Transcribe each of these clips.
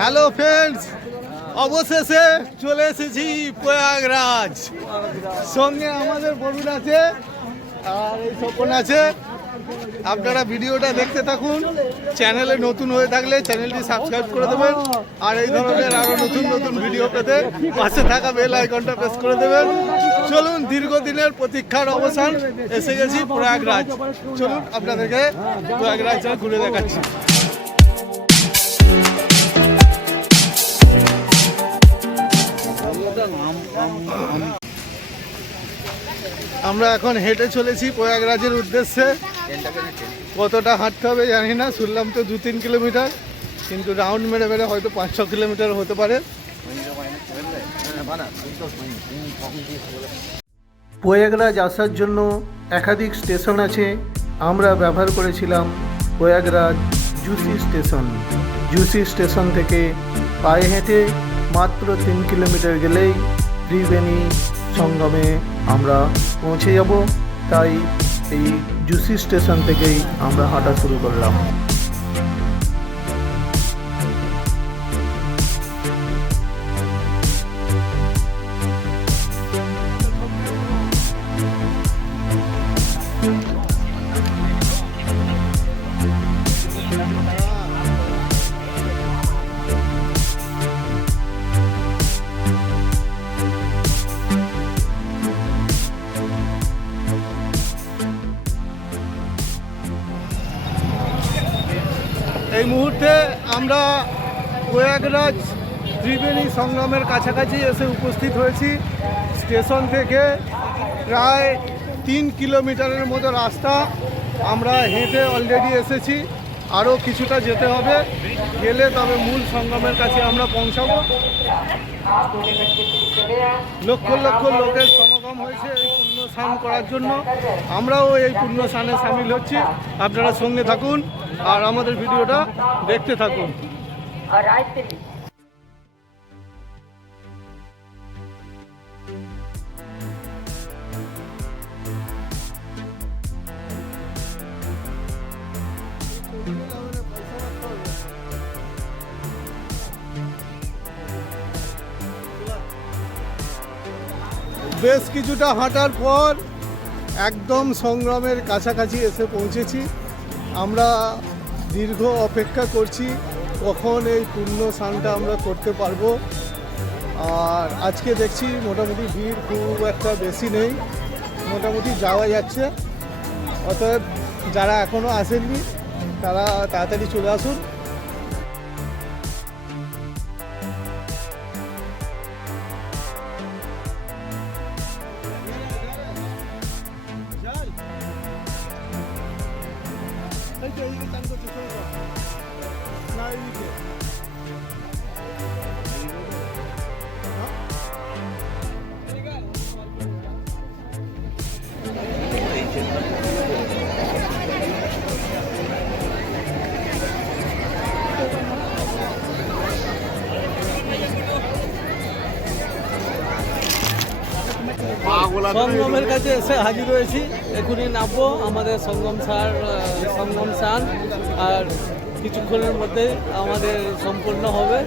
Hello friends, অবশেষে চলে এসেছি প্রয়াগরাজ। সঙ্গে আমাদের বরুণ আছে আর এই স্বপন আছে। আপনারা ভিডিওটা দেখতে থাকুন। চ্যানেলে নতুন হয়ে থাকলে চ্যানেলটি সাবস্ক্রাইব করে দেবেন, আর এই ধরনের আরো নতুন নতুন ভিডিও পেতে পাশে থাকা বেল আইকনটা প্রেস করে দেবেন। চলুন, দীর্ঘদিনের প্রতীক্ষার অবসান, এসে গেছি প্রয়াগরাজ। চলুন আপনাদেরকে প্রয়াগরাজ ঘুরে দেখাচ্ছি। আমরা এখন হেঁটে চলেছি প্রয়াগরাজের উদ্দেশ্যে। কতটা হাঁটতে হবে জানি না, শুনলাম তো 2-3 কিলোমিটার, কিন্তু রাউন্ড মেরে মেরে হয়তো 5-6 কিলোমিটার হতে পারে। প্রয়াগরাজ আসার জন্য একাধিক স্টেশন আছে। আমরা ব্যবহার করেছিলাম Prayagraj juicy station. Juicy station থেকে পায়ে হেঁটে মাত্র 3 কিলোমিটার গেলেই ত্রিবেণী সঙ্গমে আমরা পৌঁছে যাব। তাই এই জুসি স্টেশন থেকেই আমরা হাঁটা শুরু করলাম। এই মুহূর্তে আমরা প্রয়াগরাজ ত্রিবেণী সঙ্গমের কাছাকাছি এসে উপস্থিত হয়েছি। স্টেশন থেকে প্রায় 3 কিলোমিটারের মতো রাস্তা আমরা হেঁটে অলরেডি এসেছি। আরও কিছুটা যেতে হবে, গেলে তবে মূল সঙ্গমের কাছে আমরা পৌঁছাবো। লক্ষ লক্ষ লোকের সমাগম হয়েছে এই পুণ্য স্নান করার জন্য। আমরাও এই পুণ্য স্নানে সামিল হচ্ছি। আপনারা সঙ্গে থাকুন আর আমাদের ভিডিওটা দেখতে থাকুন। বেশ কিছুটা হাঁটার পর একদম সংগ্রামের কাছাকাছি এসে পৌঁছেছি। আমরা দীর্ঘ অপেক্ষা করছি কখন এই পুণ্য স্নানটা আমরা করতে পারবো। আর আজকে দেখছি মোটামুটি ভিড় খুব একটা বেশি নেই, মোটামুটি যাওয়া যাচ্ছে। অতএব যারা এখনও আসেননি তারা তাড়াতাড়ি চলে আসুন। সঙ্গমের কাছে এসে হাজির হয়েছি। এখনই নামবো, আমাদের সঙ্গম স্নান আর কিছুক্ষণের মধ্যে আমাদের সম্পূর্ণ হবে।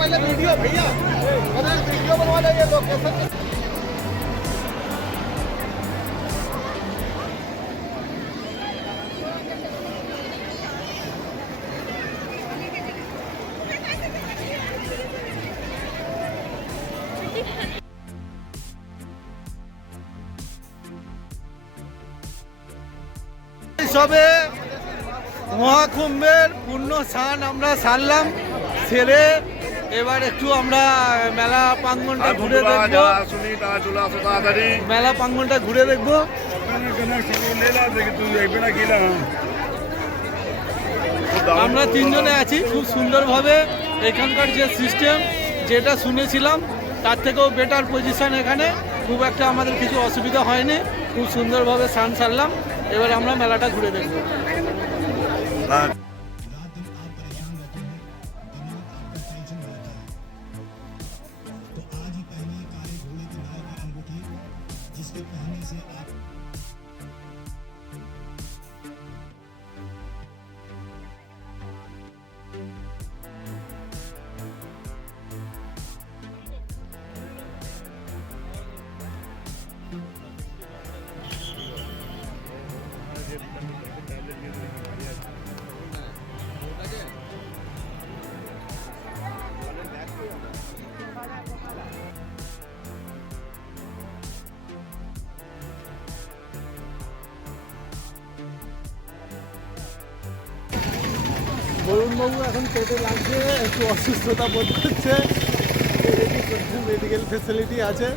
पहले वीडियो भैया वीडियो बनवा लेंगे लोकेशन। সবে মহাকুম্ভের পূর্ণ স্নান আমরা সারলাম, সেরে এবার একটু আমরা মেলা প্রাঙ্গণটা ঘুরে দেখবো। মেলা প্রাঙ্গণটা ঘুরে দেখবো। আমরা তিনজনে আছি, খুব সুন্দরভাবে এখানকার যে সিস্টেম যেটা শুনেছিলাম তার থেকেও বেটার পজিশন এখানে, খুব একটা আমাদের কিছু অসুবিধা হয়নি, খুব সুন্দরভাবে স্নান সারলাম। এবার আমরা মেলাটা ঘুরে দেখবো। বরুণবাবু এখন পেটে লাগছে, একটু অসুস্থতা বোধ করছে, মেডিকেল ফেসিলিটি আছে,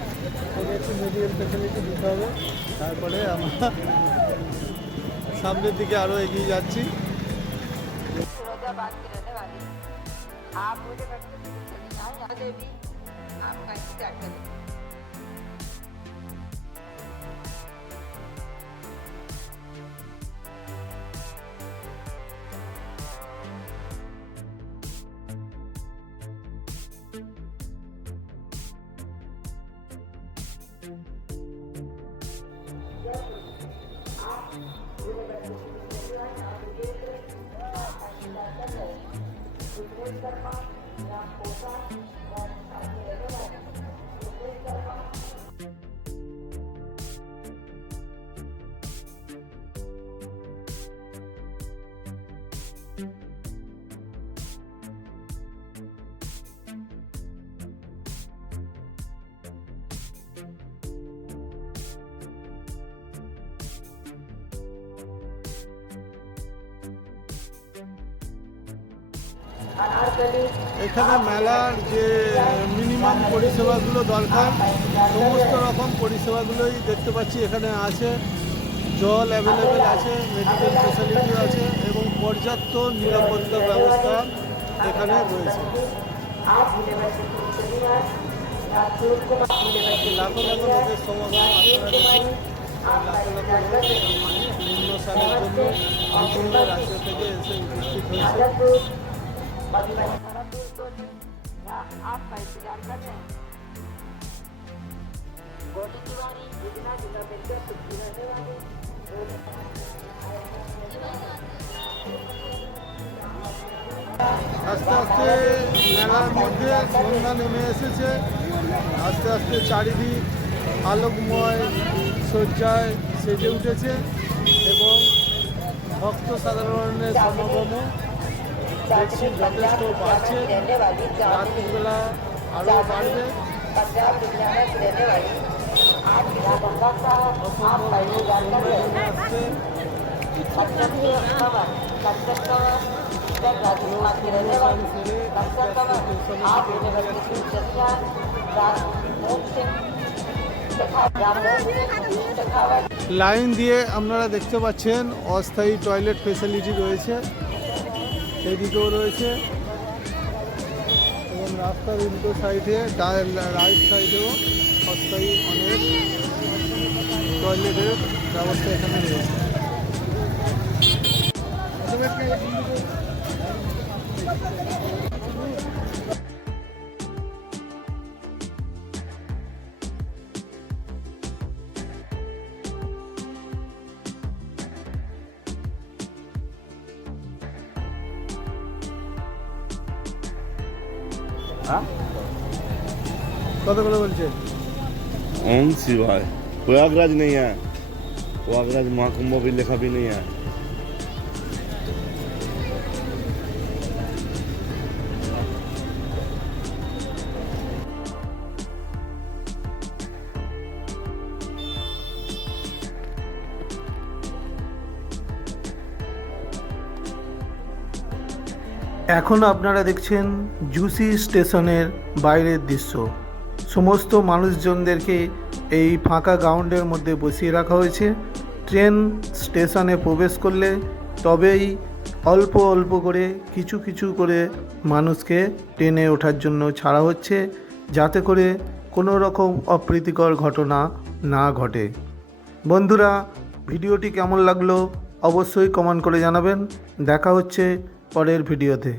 ওকে একটু মেডিকেল ফেসিলিটি দিতে হবে, তারপরে আমরা সামনের দিকে আরও এগিয়ে যাচ্ছি। এখানে মেলার যে মিনিমাম পরিষেবাগুলো দরকার সমস্ত রকম পরিষেবাগুলোই দেখতে পাচ্ছি এখানে আছে। জল অ্যাভেলেবেল আছে, মেডিকেল ফেসিলিটি আছে এবং পর্যাপ্ত নিরাপত্তা ব্যবস্থা এখানে রয়েছে। লাখো লাখো লোকের সমাগম, লাখো লাখো লোক নিম্ন স্থানের জন্য বিভিন্ন রাজ্য থেকে এসে উপস্থিত হয়েছে। आपका इंतजार कर रहे हैं। गोली तिवारी जितना जिला मिलकर छुट्टी रहने वाली আস্তে আস্তে মেলার মধ্যে সন্ধ্যা নেমে এসেছে। আস্তে আস্তে চারিদিক আলোকময় সজ্জায় সেজে উঠেছে এবং ভক্ত সাধারণের সমাগমও দেখছি যথেষ্ট বাড়ছে, রাত্রিবেলা আরও বাড়বে। লাইন দিয়ে আপনারা দেখতে পাচ্ছেন অস্থায়ী টয়লেট ফেসিলিটি রয়েছে, এদিকেও রয়েছে এবং রাস্তার উল্টো সাইডে রাইট সাইডেও অস্থায়ী অনেক টয়লেটের ব্যবস্থা এখানে রয়েছে। हाँ কত করে বলছে? ओम शिवाय प्रयागराज नहीं है, प्रयागराज महाकुंभ भी लिखा भी नहीं है। এখন আপনারা দেখছেন জুসি স্টেশনের বাইরের দৃশ্য। সমস্ত মানুষজনদেরকে এই ফাঁকা গ্রাউন্ডের মধ্যে বসিয়ে রাখা হয়েছে। ট্রেন স্টেশনে প্রবেশ করলে তবেই অল্প অল্প করে কিছু কিছু করে মানুষকে ট্রেনে ওঠার জন্য ছাড়া হচ্ছে, যাতে করে কোনো রকম অপ্রীতিকর ঘটনা না ঘটে। বন্ধুরা, ভিডিওটি কেমন লাগলো অবশ্যই কমেন্ট করে জানাবেন। দেখা হচ্ছে পরের ভিডিওতে।